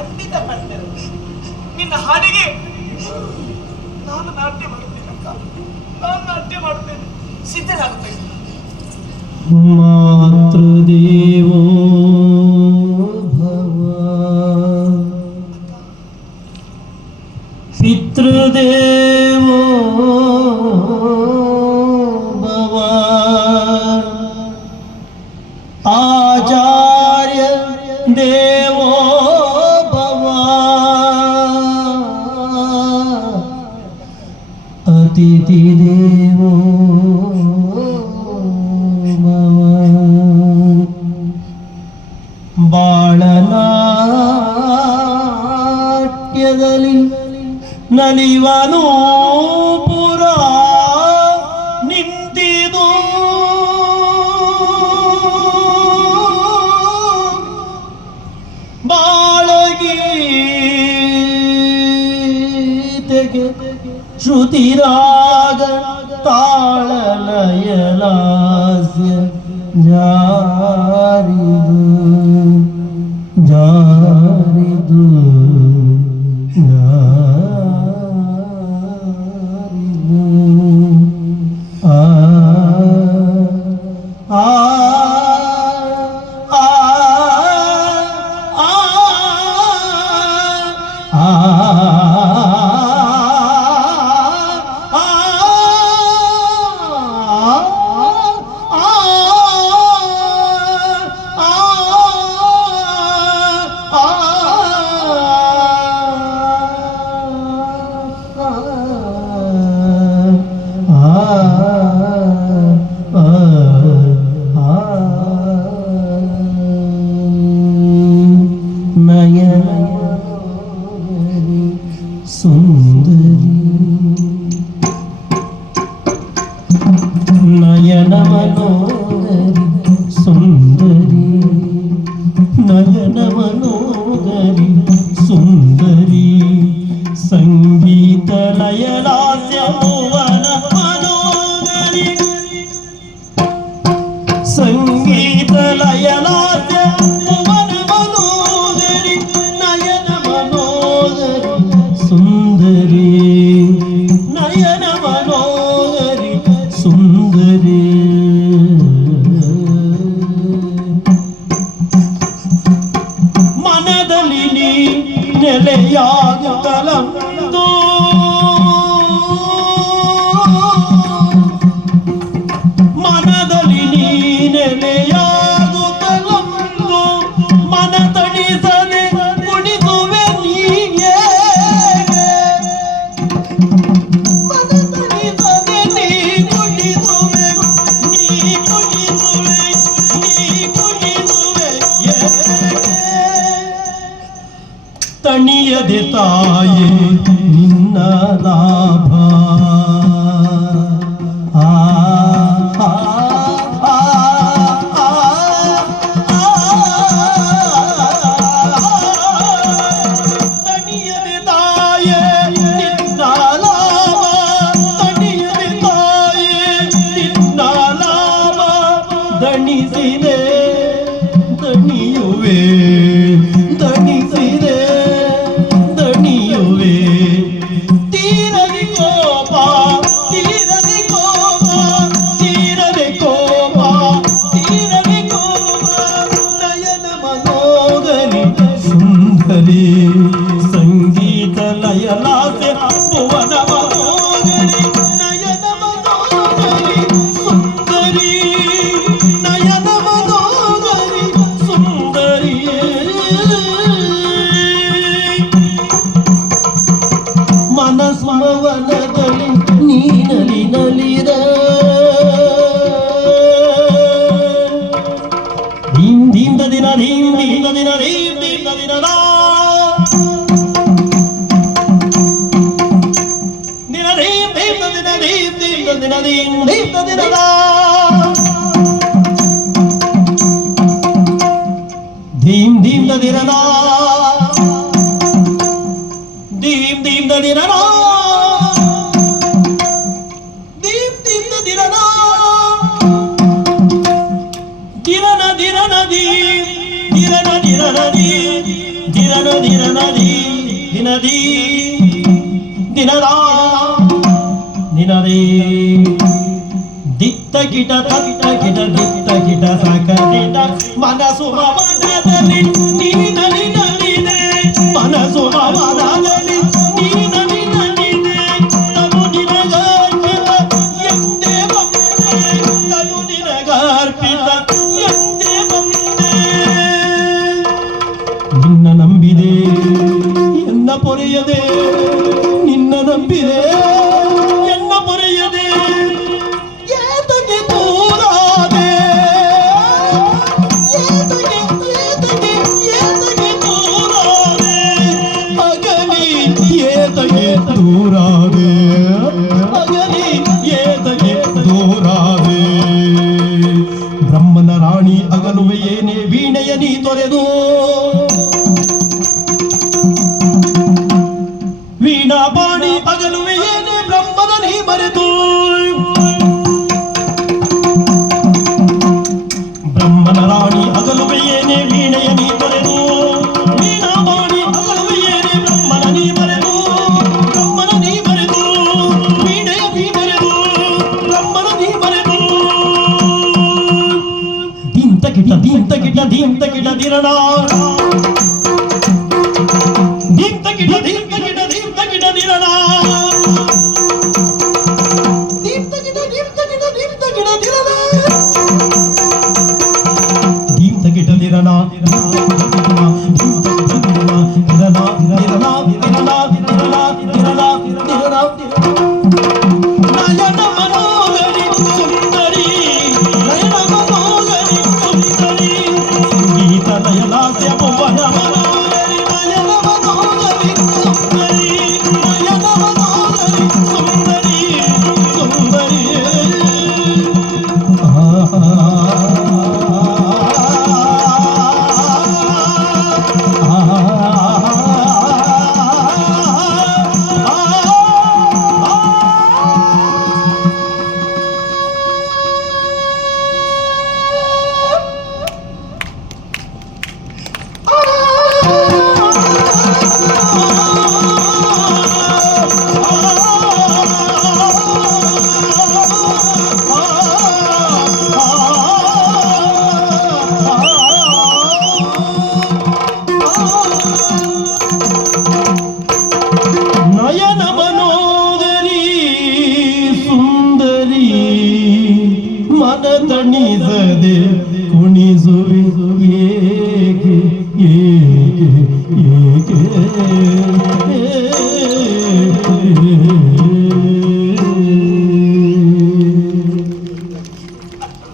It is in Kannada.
ಖಂಡಿತ ಮಾಡ್ತೇನೆ. ನಿನ್ನ ಹಾಡಿಗೆ ನಾನು ನಾಟ್ಯ ಮಾಡುತ್ತೇನೆ ಅಕ್ಕ, ನಾನು ನಾಟ್ಯ ಮಾಡುತ್ತೇನೆ. ಸಿದ್ಧರಾಗುತ್ತೇನೆ. ಮಾತೃದೇವೋ ಭವ ಪಿತೃದೇವೋ ಭವ ಆಚಾರ್ಯ ದೇವೋ ಭವ ಅತಿಥಿ ದೇವೋ ಬಾಳನಾಟ್ಯದಲ್ಲಿ ನಲಿವನು ಪುರ ನಿಂತಿದು ಬಾಳಗೀತೆಗೆ ಶ್ರುತಿರಾಗ ತಾಳಲಯಲಾಸ್ಯ ಜಾರಿದು ಜಾರಿದು ಜಾರಿದು ಆ ಆ ಸುಂದರಿ ನಯನ ಮನೋಗರಿ ಸುಂದರಿ ನಯನ ಮನೋಗರಿ ಸುಂದರಿ ಸಂಗೀತ ಲಯಲಾಸ್ಯ ಭುವನ ಮನೋಗರಿ ಸಂಗೀತ ಲಯಲಾಸ್ಯ ಭುವನ ಮನೋಗರಿ ನಯನ ಮನೋಗರಿ ಸುಂದರಿ ನಯನ ಮನೋಗರಿ ಸುಂದರಿ ಮನದಲ್ಲಿ ನೀ ನೆಲೆಯಾಗುತ್ತಲಂದು ಮನದಲ್ಲಿ ನೀ ನೆಲೆಯಾಗುತ್ತಲಂದು ಮನ ತಣಿಸದೆ ಕುಣಿಸುವೆ ನೀಯೇ ಮನ ತಣಿಸದೆ ನೀ ಕುಣಿಸುವೆ ನೀ ಕುಣಿಸುವೆ ನೀ ಕುಣಿಸುವೆ ತಣಿಯದೆ ತಾಯೇ ನಿನ್ನ ಲಾಭ ತಣಿಯದೆ ತಾಯೇ ನಿನ್ನ ಲಾಭ ತಣಿಯದೆ ತಾಯೇ ನಿನ್ನ ಲಾಭ ದಣಿಸಿದೆ ದಣಿಯುವೆ ದಣಿಸಿದೆ ದಣಿಯುವೆ ತೀರದೆ ಕೋಪ ತೀರದೆ ಕೋಪ ತೀರದೆ ಕೋಪ ತೀರದೆ ಕೋಪ ನಯನ ಮನೋಗರಿ ಸುಂದರಿ ಸಂಗೀತ ಲಯಲಾಸ್ಯ ಭುವನ ಮನೋಗರಿ ನಯನ ಮನೋಗರಿ ಸುಂದರಿ ನಯನ ಮನೋಗರಿ ಸುಂದರಿ ಮನಸ್ಮವನದಲ್ಲಿ ನೀನಲಿ ನಲಿದ ಧೀಂ ಧೀಂ ದಿನ ಧೀಂ ಧೀಂ ದಿನ ಧೀಂ ಧೀಂ ದಿನ ದಿನ ಧೀಂ ಧೀಂ ದಿನ ಧೀಂ ಧೀಂ ದಿನ ಧೀಂ ಧೀಂ ದಿನ ಧೀಂ ಧೀಂ ದಿನ ದಿನದಿ ದಿನದಿ ದಿನದ ದಿನದಿ ದಿತ್ತ ಗಿಟ ತತ್ತ ಗಿಟ ದಿತ್ತ ಗಿಟ ಸಕದಿಟ ಮನಸು ಮನದಲ್ಲಿ ನೀನಲಿ ನಲಿದೆ ಮನಸು ಮನದಲ್ಲಿ ನೀನಲಿ ನಲಿದೆ ತನು ನಿನಗರ್ಪಿತ ಎಂದೇ ಬಂದೆ ತನು ನಿನಗರ್ಪಿತ ಎಂದೇ ಬಂದೆ ನಿನ್ನ ನಂಬಿದೆ ಎನ್ನ ಪೊರೆಯದೆ ನಿನ್ನ ನಂಬಿದೆ ಎನ್ನ ಪೊರೆಯದೆ ಏತಗೆ ದೂರಾದೆ ಏತಗೆ ದೂರಾದೆ ಅಗಲಿ ಏತಗೆ ದೂರಾದೆ ಅಗಲಿ ಏತಗೆ ದೂರಾದೆ ಬ್ರಹ್ಮನ ರಾಣಿ ಅಗಲುವೆ ಏನೇ ವೀಣೆಯ ನೀ ತೊರೆದು ವೀಣಾ ಬಾಣಿ ಅಗಲುವೆ ಏನೇ ಬ್ರಹ್ಮನ ನೀ ಬರೆದು ಬ್ರಹ್ಮನ ರಾಣಿ ಅಗಲುವೆ ಏನೇ ವೀಣೆಯ ನೀ ತೊರೆದು ವೀಣಾ ಬಾಣಿ ಅಗಲುವೆ ಏನೇ ಬ್ರಹ್ಮನ ನೀ ಬರೆದು ಬ್ರಹ್ಮನ ನೀ ಬರೆದು ವೀಣೆಯ ನೀ ಬರೆದು ಬ್ರಹ್ಮನ ನೀ ಬರೆದು ದಿಂತ ಗಿಟ ದಿಂತ ಗಿಟ ದಿಂತ ಗಿಟ ದಿರಣ